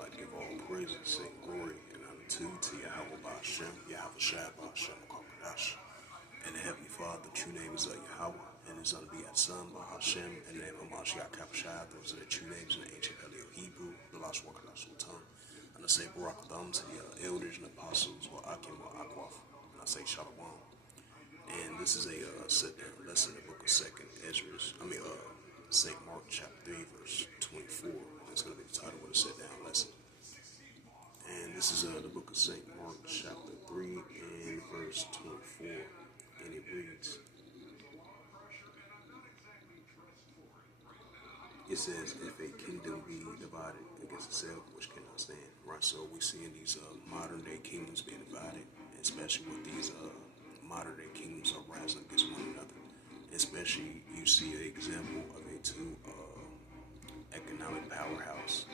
like to give all praises and glory and honor to Yahweh Ba'Shem, Yahweh Shai Ba'Shem, Kakadash. And the Heavenly Father, the true name is Yahweh, and his unbegotten Son, Ba'Shem, and the name of Mashiach Kapashai. Those are the true names in the ancient Paleo Hebrew, the Last Wakadash Sultan. And I say Barak Thumb to the elders and apostles, wa Akim wa Akwaf, and I say Shalom. And this is a sit-down lesson in the book of St. Mark chapter 3, verse 24. That's going to be the title of the sit-down lesson. And this is the book of St. Mark chapter 3 and verse 24. And it reads, it says, if a kingdom be divided against itself, which cannot stand. Right, so we see in these modern day kingdoms being divided, especially with these modern day kingdoms are rising against one another. Especially you see an example of a two economic powerhouse,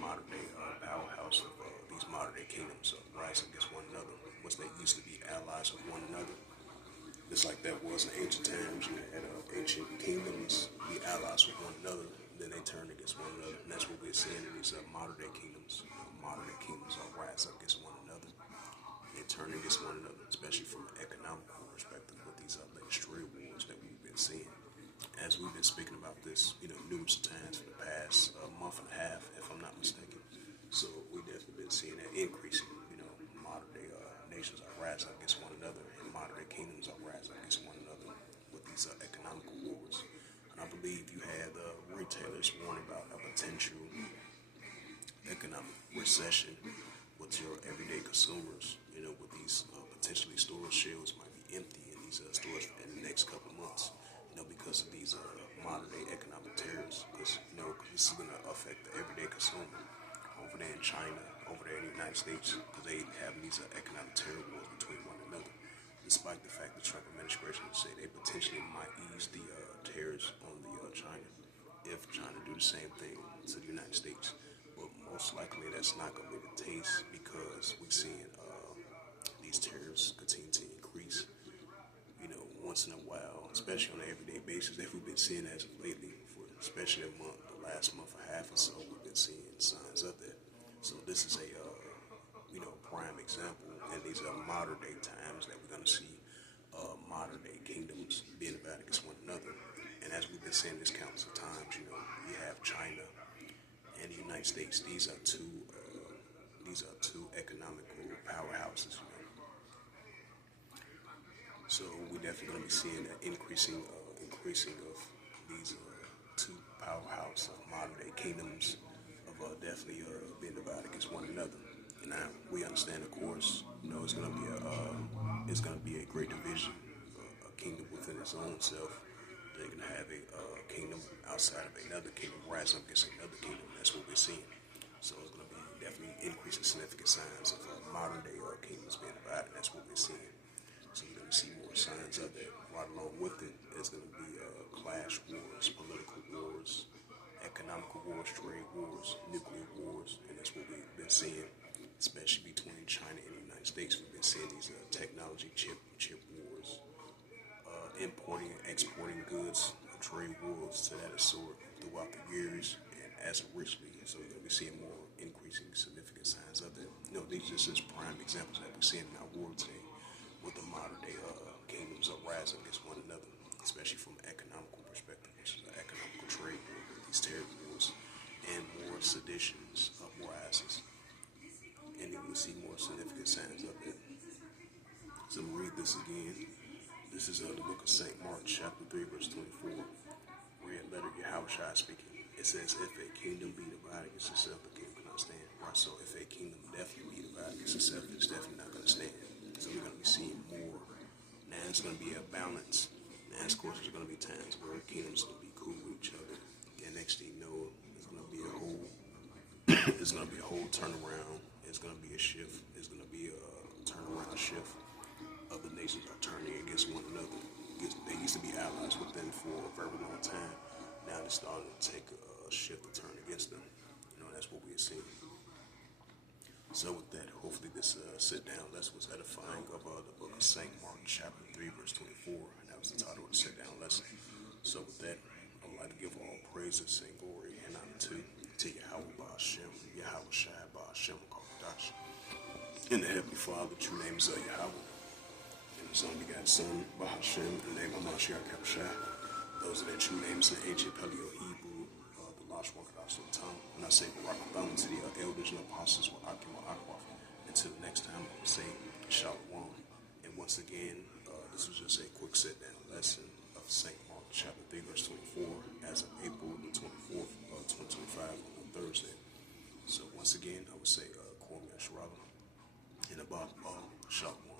modern day powerhouse of these modern day kingdoms rising against one another. Once they used to be allies of one another, just like that was in ancient times. You had ancient kingdoms be allies with one another, then they turned against one another, and that's what we're seeing in these modern day kingdoms. Modern day kingdoms are rising against one another. They turn against one another, especially from an economical perspective with these latest trade wars that we've been seeing. As we've been speaking about this, numerous times for the past month and a half, if I'm not mistaken. So we've definitely been seeing that increasing. Modern day nations are rising against one another, and modern day kingdoms are rising against one another with these economical wars. And I believe you had retailers warning about a potential economic recession with your everyday consumers. With these potentially storage shelves might be empty in these stores in the next couple of months. Because of these modern day economic tariffs. Because this is going to affect the everyday consumer over there in China, over there in the United States, because they have these economic tariff wars between one another. Despite the fact the Trump administration say they potentially might ease the tariffs on the China if China do the same thing to the United States. But most likely that's not going to be the case, because we're seeing these tariffs continue to increase, once in a while, especially on an everyday basis, that we've been seeing as of lately, for especially the last month and a half or so, we've been seeing signs of that. So this is a prime example in these modern day times that we're going to see modern day kingdoms being divided against one another. And as we've been saying this countless of times, you have China and the United States. These are two economical powerhouses. So we're definitely going to be seeing an increasing of these two powerhouse of modern day kingdoms of definitely being divided against one another. And now we understand, of course, it's going to be a great division, a kingdom within its own self. They're going to have a kingdom outside of another kingdom rising up against another kingdom. That's what we're seeing. So it's going to be definitely increasing significant signs of modern day kingdoms being divided. And that's what we're seeing. So you're going to see more signs of that. Right along with it, there's going to be clash wars, political wars, economical wars, trade wars, nuclear wars, and that's what we've been seeing, especially between China and the United States. We've been seeing these technology chip wars, importing and exporting goods, trade wars to that sort throughout the years, and as of recently, so we're going to be seeing more increasing significant signs of that. These are just prime examples that we're seeing in our world today, with the modern day kingdoms are rising against one another, especially from an economical perspective, which is an economical trade war with these tariff wars, and more seditions rises. And then we'll see more significant signs of it. So I'm going to read this again. This is the book of St. Mark, chapter 3, verse 24. Red letter, Yahweh speaking. It says, if a kingdom be divided against itself, the kingdom cannot stand. Right, so if a kingdom definitely be divided against itself, it's definitely not going to stand. So we're going to be seeing more. Now it's going to be a balance. Now, of course, there's going to be times where kingdoms will be cool with each other. And next thing you know, it's going to be a whole turnaround. It's going to be a shift. It's going to be a turnaround shift. Other nations are turning against one another. They used to be allies with them for a very long time. Now they're starting to take a shift to turn against them. That's what we're seeing. So with that, hopefully this sit-down lesson was edifying of the book of St. Mark, chapter 3, verse 24, and that was the title of the sit-down lesson. So with that, I would like to give all praises and glory and honor to to Yahweh Ba'ashem, Yahweh Shai Ba'ashem Kodash. In the Heavenly Father, true name is Yahweh. In His only begotten Son, Ba'ashem, in the name of Mashiach Yahushua. Those are their true names in the ancient Paleo Hebrew, the Lost Orthodox tongue. When I say Barakathan to the elders and apostles with Akim Akwa. Until the next time, I will say Shalom. And once again, this was just a quick sit-down lesson of St. Mark chapter 3, verse 24, as of April the 24th, 2025, on Thursday. So once again, I would say, call me Ashrava, and above all, Shalom.